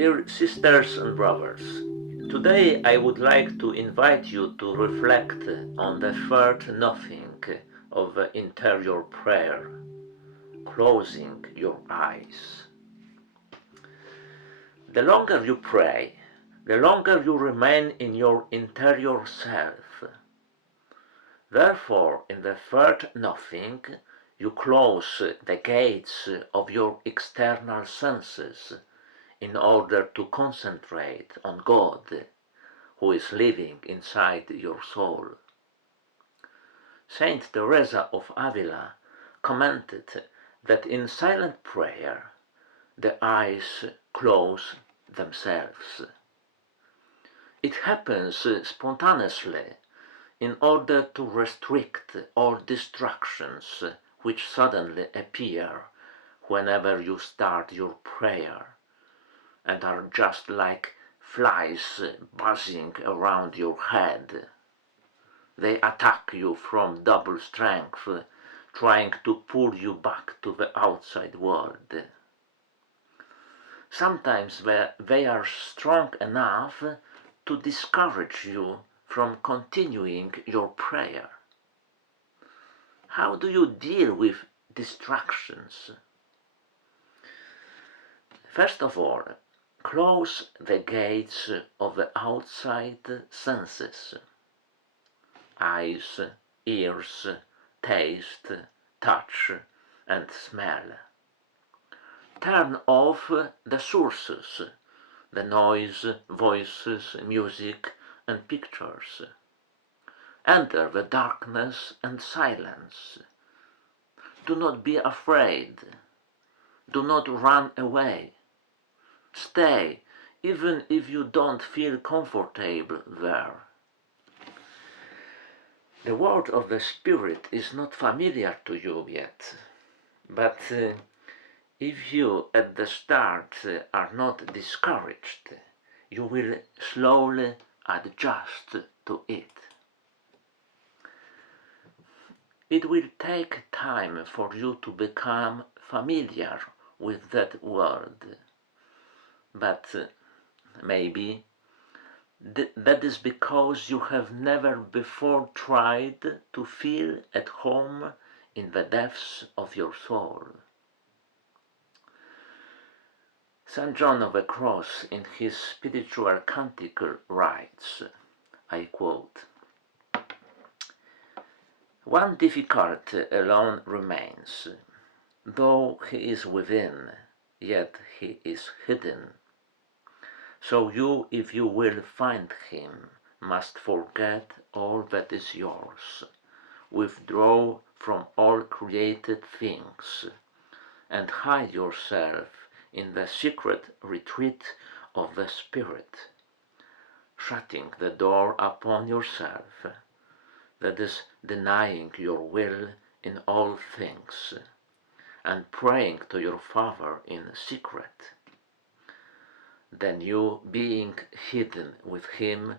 Dear sisters and brothers, today I would like to invite you to reflect on the third nothing of interior prayer, closing your eyes. The longer you pray, the longer you remain in your interior self. Therefore, in the third nothing, you close the gates of your external senses in order to concentrate on God, who is living inside your soul. Saint Teresa of Avila commented that in silent prayer the eyes close themselves. It happens spontaneously in order to restrict all distractions which suddenly appear whenever you start your prayer and are just like flies buzzing around your head. They attack you from double strength, trying to pull you back to the outside world. Sometimes they are strong enough to discourage you from continuing your prayer. How do you deal with distractions? First of all, close the gates of the outside senses: eyes, ears, taste, touch, and smell. Turn off the sources, the noise, voices, music, and pictures. Enter the darkness and silence. Do not be afraid. Do not run away. Stay, even if you don't feel comfortable there. The word of the Spirit is not familiar to you yet, but if you at the start are not discouraged, you will slowly adjust to it. It will take time for you to become familiar with that word, but maybe that is because you have never before tried to feel at home in the depths of your soul. St. John of the Cross in his spiritual canticle writes, I quote, "One difficulty alone remains. Though he is within, yet he is hidden. So you, if you will find him, must forget all that is yours, withdraw from all created things, and hide yourself in the secret retreat of the Spirit, shutting the door upon yourself, that is, denying your will in all things, and praying to your Father in secret. Then you, being hidden with him,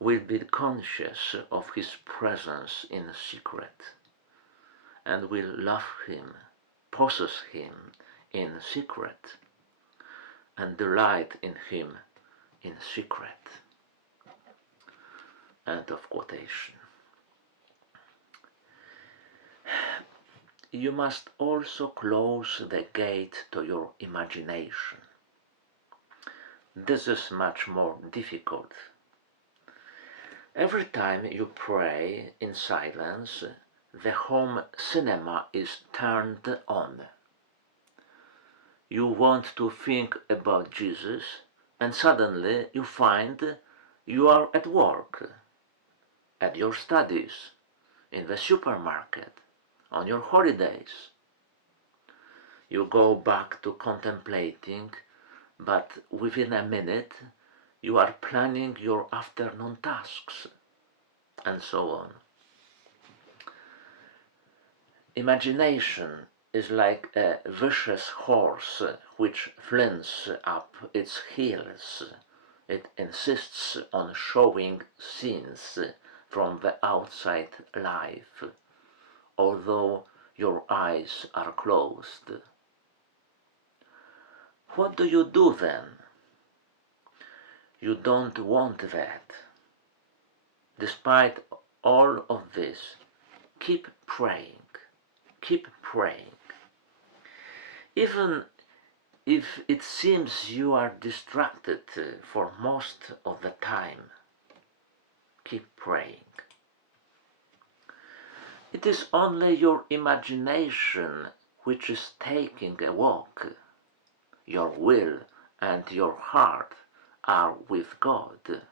will be conscious of his presence in secret, and will love him, possess him in secret, and delight in him in secret." End of quotation. You must also close the gate to your imagination. This is much more difficult. Every time you pray in silence, the home cinema is turned on. You want to think about Jesus, and suddenly you find you are at work, at your studies, in the supermarket, on your holidays. You go back to contemplating, but within a minute you are planning your afternoon tasks, and so on. Imagination is like a vicious horse which flings up its heels. It insists on showing scenes from the outside life, although your eyes are closed. What do you do then? you don't want that. Despite all of this, keep praying. Keep praying. Even if it seems you are distracted for most of the time, keep praying. It is only your imagination which is taking a walk. Your will and your heart are with God.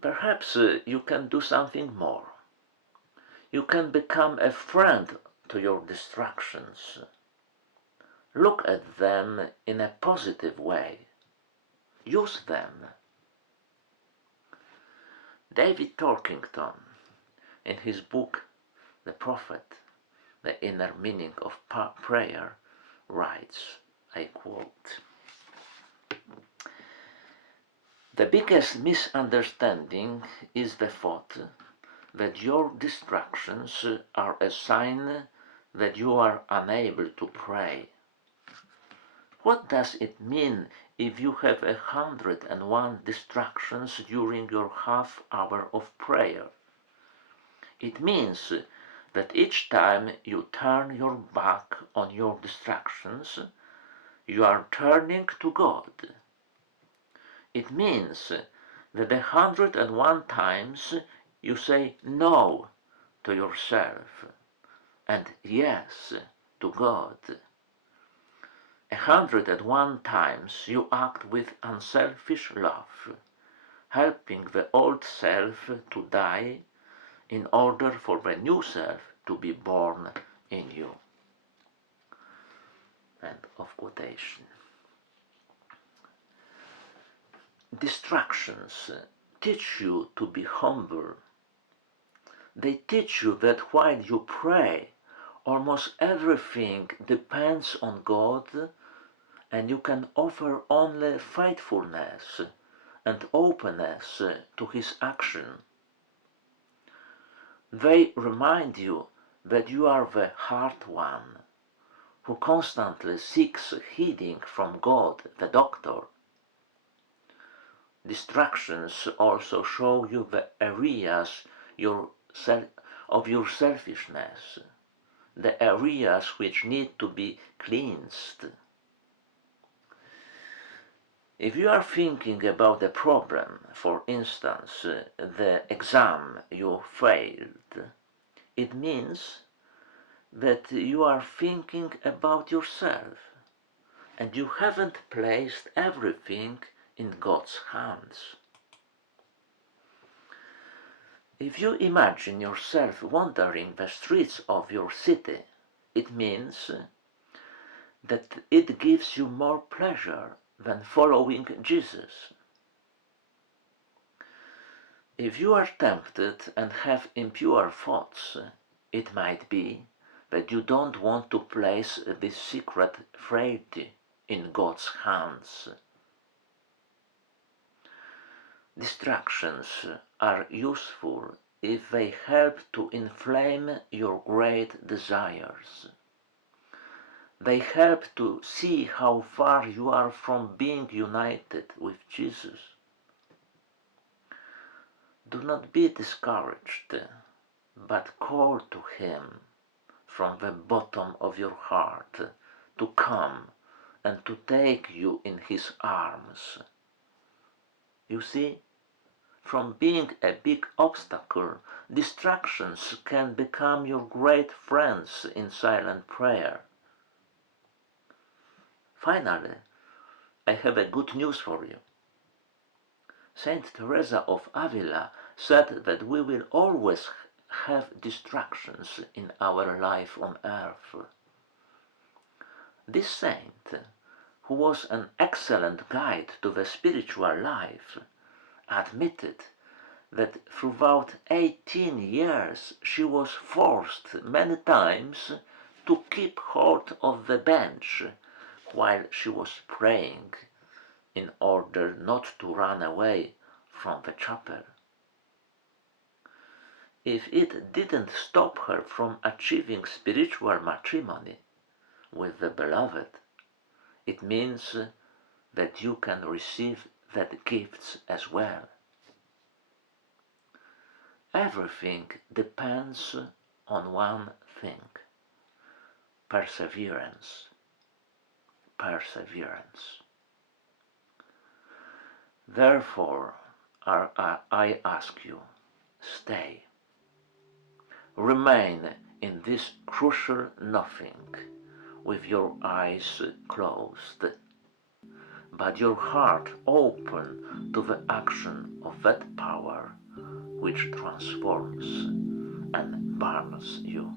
Perhaps you can do something more. You can become a friend to your distractions. Look at them in a positive way. Use them. David Torkington, in his book The Prophet, The Inner Meaning of Prayer, writes, I quote, "The biggest misunderstanding is the thought that your distractions are a sign that you are unable to pray. What does it mean if you have 101 distractions during your half hour of prayer? It means that each time you turn your back on your distractions, you are turning to God. It means that 101 times you say no to yourself and yes to God. 101 times you act with unselfish love, helping the old self to die in order for the new self to be born in you." End of quotation. Distractions teach you to be humble. They teach you that while you pray, almost everything depends on God, and you can offer only faithfulness and openness to His action. They remind you that you are the hard one, who constantly seeks healing from God, the doctor. Distractions also show you the areas of your selfishness, the areas which need to be cleansed. If you are thinking about a problem, for instance, the exam you failed, it means that you are thinking about yourself, and you haven't placed everything in God's hands. If you imagine yourself wandering the streets of your city, it means that it gives you more pleasure than following Jesus. If you are tempted and have impure thoughts, it might be that you don't want to place this secret frailty in God's hands. Distractions are useful if they help to inflame your great desires. They help to see how far you are from being united with Jesus. Do not be discouraged, but call to Him from the bottom of your heart to come and to take you in His arms. You see, from being a big obstacle, distractions can become your great friends in silent prayer. Finally, I have a good news for you. Saint Teresa of Avila said that we will always have distractions in our life on earth. This saint, who was an excellent guide to the spiritual life, admitted that throughout 18 years she was forced many times to keep hold of the bench while she was praying, in order not to run away from the chapel. If it didn't stop her from achieving spiritual matrimony with the beloved, it means that you can receive that gifts as well. Everything depends on one thing: perseverance. Perseverance. Therefore, I ask you, stay. Remain in this crucial nothing with your eyes closed, but your heart open to the action of that power which transforms and burns you.